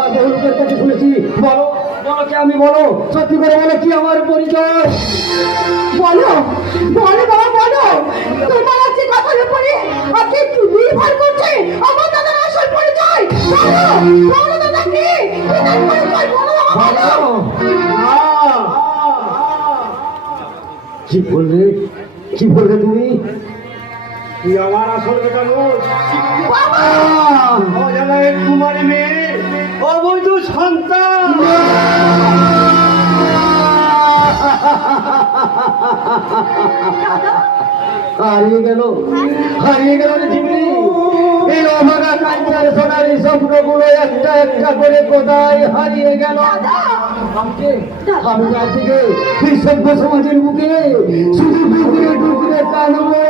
আর বহু কাছে শুনেছি বলো বলো কি আমি বলো? সত্যি করে বলো কি আমার পরিচয়? বলো বলো বাবা বলো। তোমার আজকে কথার উপরে আজকে একটু নির্ভর করছে আমার দাদার আসল পরিচয়? বলো বলো দাদা কি? কি পরিচয় বলো বলো। বলো। কি বললে? কি বললে তুমি? তুই আমার আসল বেটা নোস। বাবা! অজানায় কুমারী মেয়ে হারিয়ে গেল হারিয়ে গেল রে জীবনী এই অভাগা কাঞ্চার সোনারি স্বপ্নগুলো একটা একটা করে কোথায় হারিয়ে গেল আমি আজ থেকে এই সভ্য সমাজের বুকে শুধু ডুকরে ডুকরে কানবো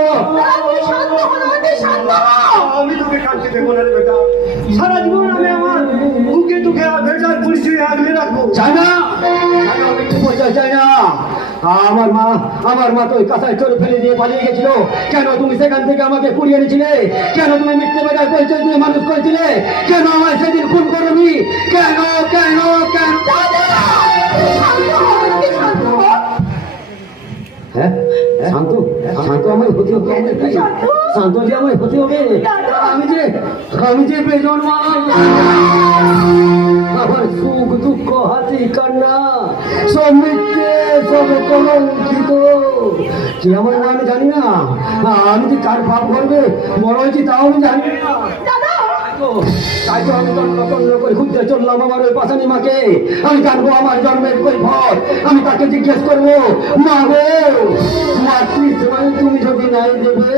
আপনি শান্ত হন আপনি শান্ত হন আমি তোকে কাঁদতে দেবো না রে বেটা সারা জীবন আমি আমার বুকে তোকে ভেটার পরিচয় আগলে রাখবো চাই না আমি অনেক পরিচয় চাই না আমার মা আমার মা তো ওই কাঁথায় চলে ফেলে দিয়ে পালিয়ে গেছিল। কেন তুমি সেখান থেকে আমাকে কুড়িয়ে এনেছিলে? কেন তুমি মিথ্যে বেটার পরিচয় দিয়ে মানুষ করেছিলে? কেন আমায় সেদিন খুন করবি কেন কেন কেন? হ্যাঁ শান্ত শান্ত আমায় হতে হবে শান্ত যে আমায় হতে হবে। আমি আমার সব যে আমার মা আমি জানি না আমি যে কার পাপ করবে বড় হয়েছি তাও আমি জানি না আমি তন্ন করে আমি জানব আমার জন্মের কৈফত আমি তাকে জিজ্ঞেস করব মা গো মাতৃস্থান তুমি যদি নাই দেবে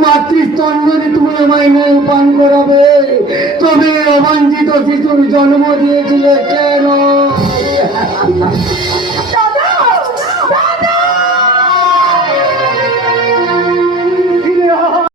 মাতৃস্তন যদি তুমি আমায় নেই পান করাবে তবে অবাঞ্ছিত শিশুর জন্ম দিয়েছিলে কেন